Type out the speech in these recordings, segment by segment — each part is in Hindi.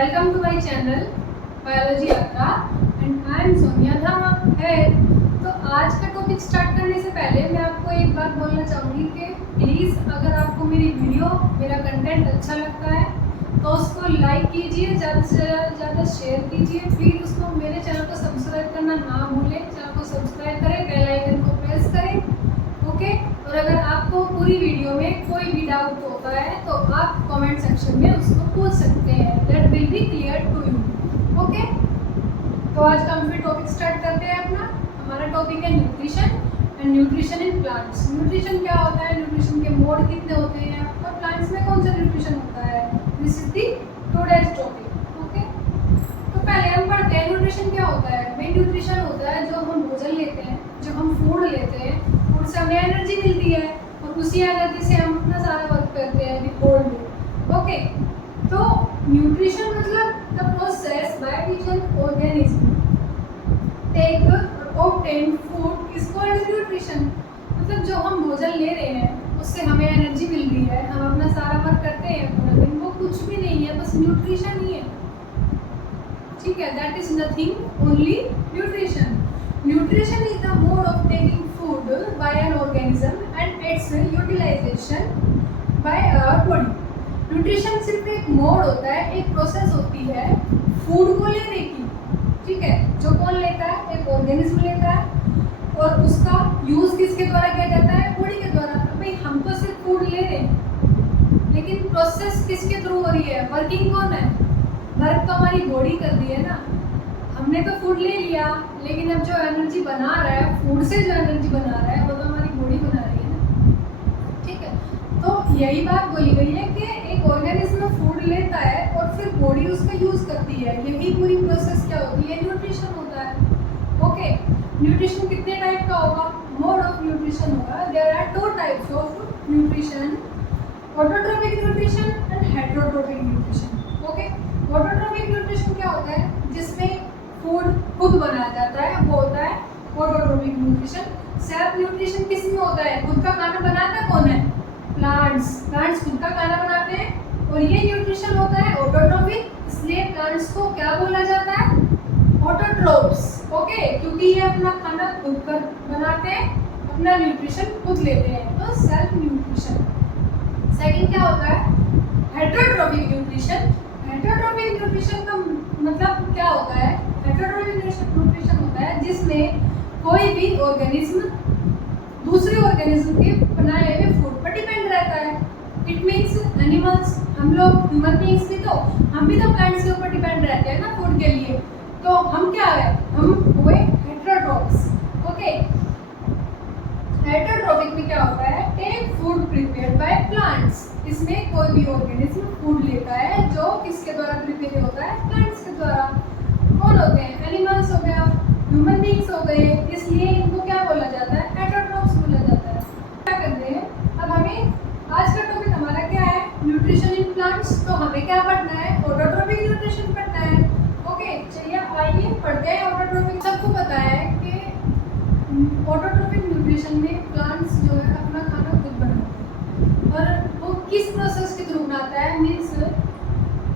Welcome to my channel biology यात्रा एंड आई एम सोनिया धामा है। तो आज का टॉपिक स्टार्ट करने से पहले मैं आपको एक बात बोलना चाहूँगी कि प्लीज़ अगर आपको मेरी वीडियो मेरा कंटेंट अच्छा लगता है तो उसको लाइक कीजिए, ज़्यादा से ज़्यादा शेयर कीजिए, फिर उसको मेरे चैनल को सब्सक्राइब करना ना भूलें। चैनल को सब्सक्राइब करें, बेल आइकन को प्रेस करें, ओके। और अगर आपको पूरी वीडियो में कोई भी डाउट होता है तो आप कमेंट सेक्शन में उसको पूछ सकते हैं, that will be clear to you, okay. तो आज का हम फिर टॉपिक स्टार्ट करते हैं अपना। हमारा टॉपिक है nutrition and nutrition in plants. Nutrition क्या होता है, न्यूट्रिशन के मोड कितने होते हैं और प्लांट्स में कौन सा न्यूट्रिशन होता है, this is the today's topic, okay. तो पहले हम पढ़ते हैं न्यूट्रिशन क्या होता है। मेन न्यूट्रिशन होता है जो हम भोजन लेते हैं, जो हम फूड लेते हैं, फूड से हमें एनर्जी मिलती है और उसी एनर्जी से हम अपना सारा वर्क करते हैं होल डे, ओके। तो न्यूट्रिशन मतलब the process by which an organism take or obtain food is called nutrition. मतलब जो हम भोजन ले रहे हैं उससे हमें एनर्जी मिल रही है, हम अपना सारा वर्क करते हैं पूरा दिन, वो कुछ भी नहीं है, बस न्यूट्रिशन ही है, ठीक है। That is nothing only nutrition. Nutrition is the mode of taking food by an organism and its utilization by our body. Nutrition सिर्फ एक मोड होता है, एक प्रोसेस होती है फूड को लेने की, ठीक है। जो कौन लेता है, एक ऑर्गेनिज्म लेता है और उसका यूज किसके द्वारा किया जाता है, बॉडी के द्वारा। भाई हम तो सिर्फ फूड ले रहे हैं लेकिन प्रोसेस किसके थ्रू हो रही है, वर्किंग कौन है, वर्क तो हमारी बॉडी कर रही है ना। हमने तो फूड ले लिया लेकिन अब जो एनर्जी बना रहा है, फूड से जो एनर्जी बना रहा है वो तो हमारी बॉडी बना रही है ना, ठीक है। तो यही बात बोली गई है कि एक ऑर्गेनिज्म फूड लेता है और फिर बॉडी उसका यूज करती है, यही पूरी प्रोसेस क्या होती है, न्यूट्रिशन होता है, ओके। न्यूट्रिशन कितने टाइप का होगा, मोड ऑफ न्यूट्रिशन होगा। There are two types of nutrition, autotrophic nutrition and heterotrophic nutrition, okay. Autotrophic nutrition क्या होता है, जिसमें फूड खुद बनाया जाता है, वो होता है ऑटोट्रोपिक न्यूट्रिशन। सेल्फ न्यूट्रिशन किस में होता है, खुद का खाना बनाता कौन है, प्लांट्स। प्लांट्स खुद का खाना बनाते हैं और ये न्यूट्रिशन होता है ऑटोट्रोपिक, इसलिए प्लांट्स को क्या बोला जाता है, ऑटोट्रोप्स, ओके। क्योंकि ये अपना खाना खुद कर बनाते हैं, अपना न्यूट्रिशन खुद लेते हैं, तो सेल्फ न्यूट्रिशन। सेकंड क्या होता है, हेटेरोट्रोपिक न्यूट्रिशन। हेटेरोट्रोपिक न्यूट्रिशन का मतलब क्या होता है, हेटेरोट्रोपिक न्यूट्रिशन होता है जिसमें कोई भी ऑर्गेनिज्म दूसरे ऑर्गेनिज्म के बनाए हुए फूड पर डिपेंड रहता है। इट मीन्स एनिमल्स, हम लोग ह्यूमन बीइंग्स भी तो, हम भी तो प्लांट्स के ऊपर डिपेंड रहते हैं ना फूड के लिए। तो हम क्या है, हम हुए हेटेरोट्रोप्स, ओके। हेटेरोट्रोपिक में क्या होता है, take food prepared by plants. इसमें कोई भी ऑर्गेनिज्म फूड लेता है जो किसके द्वारा प्रिपेयर होता है, प्लांट्स के द्वारा। कौन होते हैं, एनिमल्स हो गया, ह्यूमन बीइंग्स हो गए, इसलिए इनको क्या बोला जाता है, हेटेरोट्रोप्स बोला जाता है। क्या करते हैं, अब हमें आज का टॉपिक हमारा क्या है, न्यूट्रिशन इन प्लांट्स। तो हमें क्या पढ़ना है, ऑटोट्रोपिक न्यूट्रिशन पढ़ना है, ओके। चलिए आइए पढ़ते हैं ऑटोट्रोपिक। सबको पता है कि ऑटोट्रोपिक न्यूट्रिशन में प्लांट्स जो है अपना खाना खुद बनाते हैं और वो किस प्रोसेस के थ्रू बनाता है, मीन्स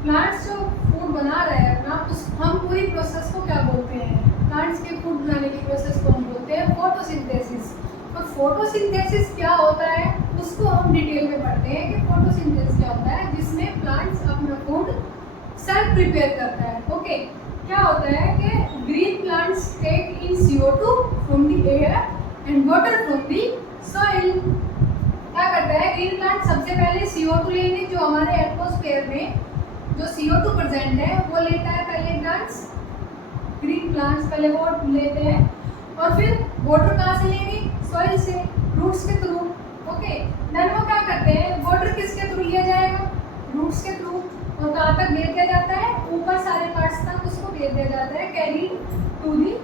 प्लांट्स जो फूड बना रहे हैं अपना, उस हम पूरी प्रोसेस को क्या बोलते हैं, प्लांट्स के फूड बनाने की प्रोसेस को हम बोलते हैं फोटोसिंथेसिस। और फोटोसिंथेसिस क्या होता है उसको हम डिटेल में पढ़ते हैं कि फोटोसिंथेसिस क्या होता है, जिसमें प्लांट्स अपना फूड सेल्फ प्रिपेयर करता है, ओके। क्या होता है कि green plants take in CO2 from the air and water from the soil. क्या करता है, ग्रीन प्लांट सबसे पहले CO2 लेंगे, जो हमारे एटमॉस्फेयर में जो CO2 प्रेजेंट है वो लेता है पहले प्लांट्स, ग्रीन प्लांट्स पहले वो लेते हैं और फिर वाटर कहाँ से लेंगे, सॉइल से, रूट्स के थ्रू, ओके। देन वो क्या करते हैं, वाटर किसके थ्रू लिया जाएगा, रूट्स के थ्रू, और कहाँ तक भेज दिया जाता है, ऊपर सारे पार्ट्स तक उसको भेज दिया जाता है, carry to the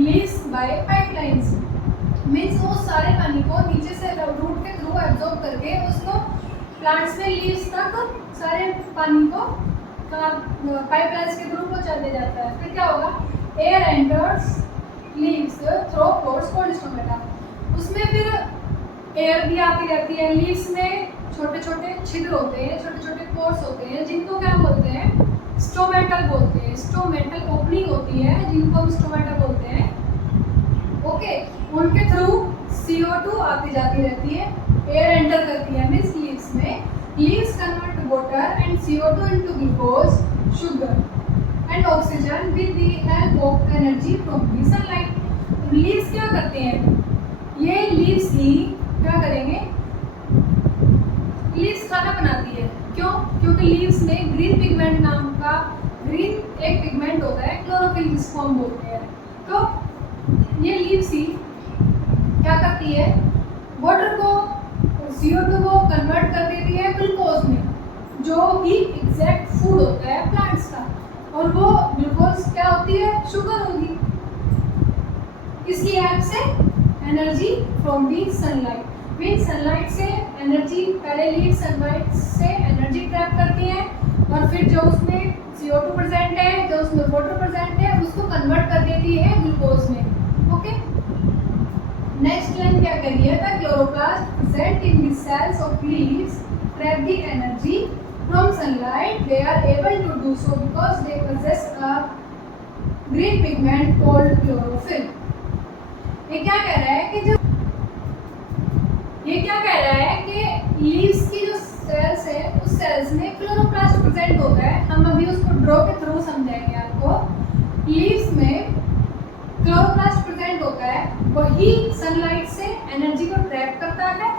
leaves by pipelines. Means वो सारे पानी को नीचे से रूट के थ्रू एब्जॉर्ब करके उसको प्लांट्स में लीव्स तक सारे पानी को पाइपलाइंस के थ्रू पहुंचा दिया जाता है। फिर क्या होगा, air enters leaves through pores called stomata. उसमें फिर एयर भी आती रहती है, लीव्स में छोटे छोटे छिद्र होते हैं, छोटे छोटे पोर्स होते हैं, जिनको क्या बोलते हैं, स्टोमेटल बोलते हैं। स्टोमेटल ओपनिंग होती है जिनको हम स्टोमेटा बोलते हैं। ओके, उनके थ्रू CO2 आती जाती रहती है, एयर एंटर करती है मीन्स लीव्स में। Leaves convert water and CO2 into glucose, sugar and oxygen with the help of energy from the sunlight. Leaves क्या करते हैं, ये लीव्स ही क्या करेंगे, लीव्स खाना बनाती है। क्यों? क्योंकि लीव्स में ग्रीन पिगमेंट नाम का ग्रीन एक पिगमेंट होता है, क्लोरोफिल जिसको हम बोलते हैं। तो ये लीव्स ही क्या करती है, वाटर को CO2 को कन्वर्ट कर देती है ग्लूकोज में, जो कि एग्जैक्ट फूड होता है प्लांट्स का। और वो ग्लूकोज क्या होती है, शुगर होगी। इसकी हेल्प से energy from the sunlight, mean sunlight से एनर्जी, पहले लीव सनलाइट से एनर्जी ट्रैप करती है और फिर जो उसमें CO2 प्रेजेंट है, जो उसमें वाटर प्रेजेंट है, उसको कन्वर्ट कर देती है ग्लूकोज में। ओके, नेक्स्ट लाइन क्या करिए, the chloroplast present in the cells of leaves trap the energy from sunlight. They are able to do so because they possess a green pigment called chlorophyll। ये क्या कह रहा है कि लीव्स की जो सेल्स है उस सेल्स में क्लोरोप्लास्ट प्रेजेंट होता है। हम अभी उसको ड्रॉ के थ्रू समझाएंगे आपको। लीव्स में क्लोरोप्लास्ट प्रेजेंट होता है, वही सनलाइट से एनर्जी को ट्रैप करता है।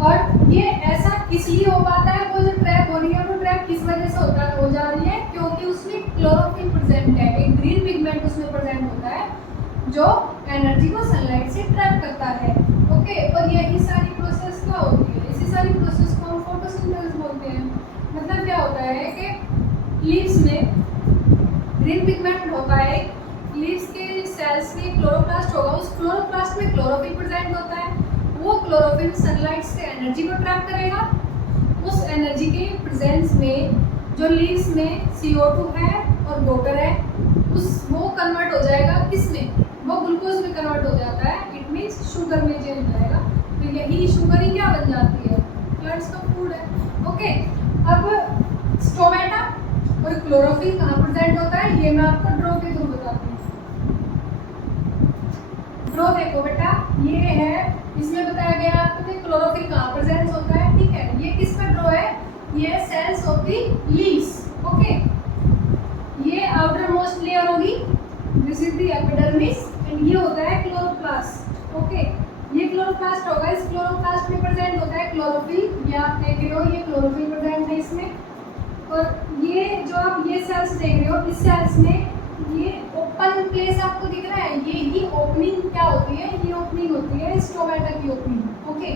और ये ऐसा किस लिए हो पाता है, वो जो ट्रैप हो रही है वो ट्रैप किस वजह से हो जा रही है, क्योंकि उसमें क्लोरोफिल प्रेजेंट है, एक ग्रीन पिगमेंट उसमें प्रेजेंट होता है जो एनर्जी को सनलाइट से ट्रैप करता है। ओके, और यही सारी प्रोसेस क्या होती है, इसी सारी प्रोसेस को हम फोटोसिंथेसिस बोलते हैं। मतलब क्या होता है कि लीव्स में ग्रीन पिगमेंट होता है, लीव्स के सेल्स में क्लोरोप्लास्ट होगा, उस क्लोरोप्लास्ट में क्लोरोफिल प्रेजेंट होता है। वो क्लोरोफिल सनलाइट से एनर्जी को ट्रैप करेगा। उस एनर्जी के प्रेजेंस में जो लीव्स में CO2 है और वाटर है, वो कन्वर्ट हो जाएगा किस में, वो ग्लूकोज में कन्वर्ट हो जाता है। इट मीन्स शुगर में चेंज हो जाएगा। तो यही शुगर ही क्या बन जाती है, प्लांट्स का फूड है। ओके, अब स्टोमेटा और क्लोरोफिल कहाँ प्रेजेंट होता है, ये मैं आपको ड्रॉ के थ्रू बताती हूँ। ड्रॉ देखो बेटा, ये है, इसमें बताया गया आपको कि क्लोरोफिल कहाँ प्रेजेंट होता है। ठीक है, ये किसका ड्रॉ है, ये cells of the leaves. Okay, ये आउटर मोस्ट लेयर होगी, this is the epidermis, and ये होता है क्लोरोप्लास्ट। ओके, ये क्लोरोप्लास्ट होगा, इस क्लोरोप्लास्ट में प्रेजेंट होता है क्लोरोफिल। ये आप देख रहे हो, ये क्लोरोफिल प्रेजेंट है इसमें। और ये जो आप ये सेल्स देख रहे हो, इस सेल्स में ये ओपन प्लेस आपको दिख रहा है, ये ही ओपनिंग क्या होती है, ये ओपनिंग होती है स्टोमेटा की opening. Okay,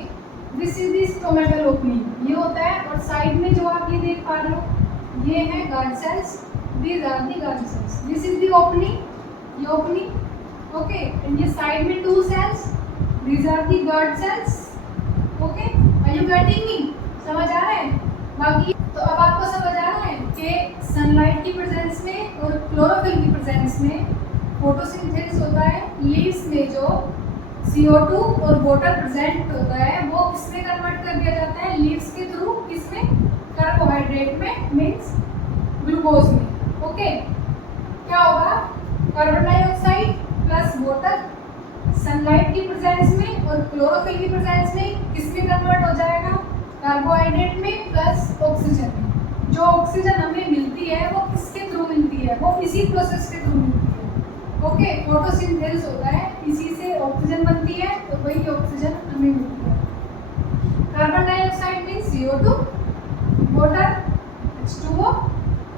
this is the stomatal opening, ये होता है। और साइड में जो आप ये देख पा रहे हो, ये है guard cells, these are the guard cells, this is the opening, ये opening। ओके, एंड ये साइड में 2 cells, these are the guard cells। Okay, are you getting me? समझ आ रहा है? बाकी तो अब आपको समझ आ रहा है कि सनलाइट की प्रेजेंस में और क्लोरोफिल की प्रेजेंस में फोटोसिंथेसिस होता है। लीव्स में जो CO2 और वाटर प्रेजेंट होता है वो किसमें कन्वर्ट कर दिया जाता है, लीव्स के थ्रू, किसमें, कार्बोहाइड्रेट में, मीन्स ग्लूकोज में। ओके, क्या होगा, carbon dioxide plus water sunlight की प्रेजेंस में और क्लोरोफिल की प्रेजेंस में किसमें कन्वर्ट हो जाएगा, कार्बोहाइड्रेट में प्लस ऑक्सीजन में। जो ऑक्सीजन हमें मिलती है वो किसके थ्रू मिलती है, वो इसी प्रोसेस के थ्रू मिलती है। ओके, फोटोसिंथेसिस होता है, इसी से ऑक्सीजन बनती है, तो वही ऑक्सीजन हमें मिलती है। Carbon dioxide means CO2, water H2O,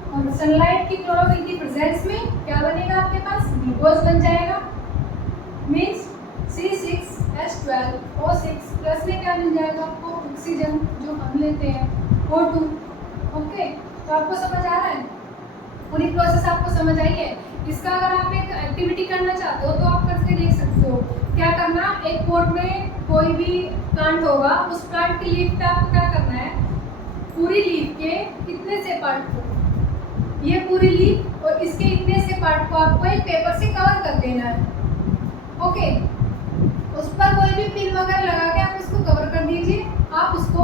और सनलाइट की क्लोरोफिल की प्रेजेंस में क्या बनेगा, आपके पास ग्लूकोज बन जाएगा, मीन्स C6H12O6 प्लस में क्या मिल जाएगा आपको, ऑक्सीजन जो हम लेते हैं, O2। ओके, तो आपको समझ आ रहा है, पूरी प्रोसेस आपको समझ आई है। इसका अगर आप एक एक्टिविटी करना चाहते हो तो आप करके देख सकते हो। क्या करना, एक पॉट में कोई भी प्लांट होगा, उस प्लांट की लीफ पे आपको क्या करना है, पूरी लीफ के कितने से पार्ट को, ये पूरी लीफ और इसके इतने से पार्ट को आपको एक पेपर से कवर कर देना है। ओके, उस पर कोई भी पिन वगैरह लगा के आप इसको कवर कर दीजिए। आप उसको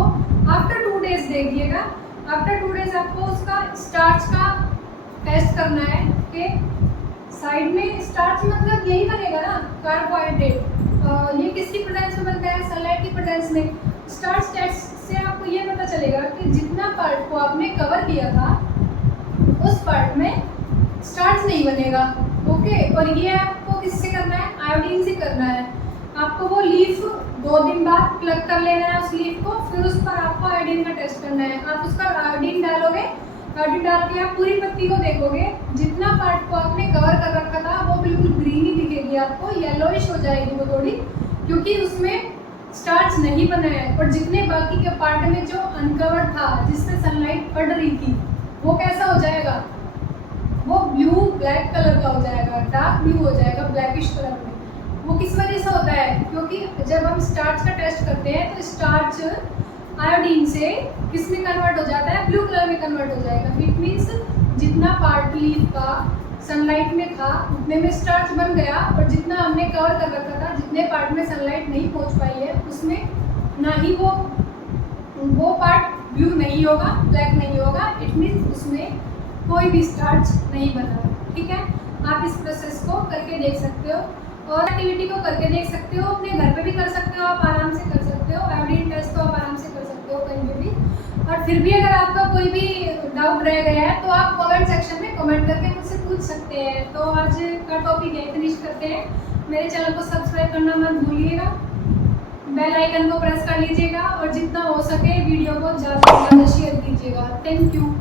आफ्टर 2 डेज देखिएगा, आफ्टर 2 डेज आपको उसका स्टार्च का टेस्ट करना है कि साइड में स्टार्च मतलब यही बनेगा ना, कार्बोहाइड्रेट। ये किसकी प्रेजेंस में बनता है? सनलाइट की प्रेजेंस में। स्टार्च टेस्ट से आपको ये पता चलेगा कि जितना पार्ट को आपने कवर किया था उस पार्ट में स्टार्च नहीं बनेगा। ओके, और ये आपको किससे करना है? आयोडीन से करना है। आपको वो लीफ 2 दिन बाद प्लग कर लेना है उस लीफ को, फिर उस पर आपको आयोडीन का टेस्ट करना है। आप उस पर आयोडीन डालोगे, आयोडीन डाल के आप पूरी पत्ती को देखोगे, जितना पार्ट को आपने कवर कर रखा था वो बिल्कुल ग्रीन ही दिखेगी आपको, येलोइश हो जाएगी वो थोड़ी, क्योंकि उसमें स्टार्च नहीं बना है। और जितने बाकी के पार्ट में जो अनकवर्ड था, जिससे सनलाइट पड़ रही थी, वो कैसा हो जाएगा? वो ब्लू ब्लैक कलर का हो जाएगा, डार्क ब्लू हो जाएगा, ब्लैकिश कलर में। वो किस वजह से होता है? क्योंकि जब हम स्टार्च का टेस्ट करते हैं तो स्टार्च आयोडीन से किस में कन्वर्ट हो जाता है? ब्लू कलर में कन्वर्ट हो जाएगा। इट मीन्स जितना पार्ट लीफ का सनलाइट में था उतने में स्टार्च बन गया, और जितना हमने कवर कर रखा था, जितने पार्ट में सनलाइट नहीं पहुंच पाई है, उसमें ना ही वो पार्ट ब्लू नहीं होगा, ब्लैक नहीं होगा। इट मीन्स उसमें कोई भी स्टार्च नहीं बना। ठीक है, आप इस प्रोसेस को करके देख सकते हो और एक्टिविटी को करके देख सकते हो। अपने घर पे भी कर सकते हो, आप आराम से कर सकते हो। आयोडीन टेस्ट तो आप आराम से कर सकते हो कहीं पे भी। और फिर भी अगर आपका कोई भी डाउट रह गया है तो आप कमेंट सेक्शन में कमेंट करके मुझसे पूछ सकते हैं। तो आज का टॉपिक यही फिनिश करते हैं। मेरे चैनल को सब्सक्राइब करना मत भूलिएगा, बेल आइकन को प्रेस कर लीजिएगा, और जितना हो सके वीडियो को ज़्यादा से ज़्यादा शेयर कीजिएगा। Thank you.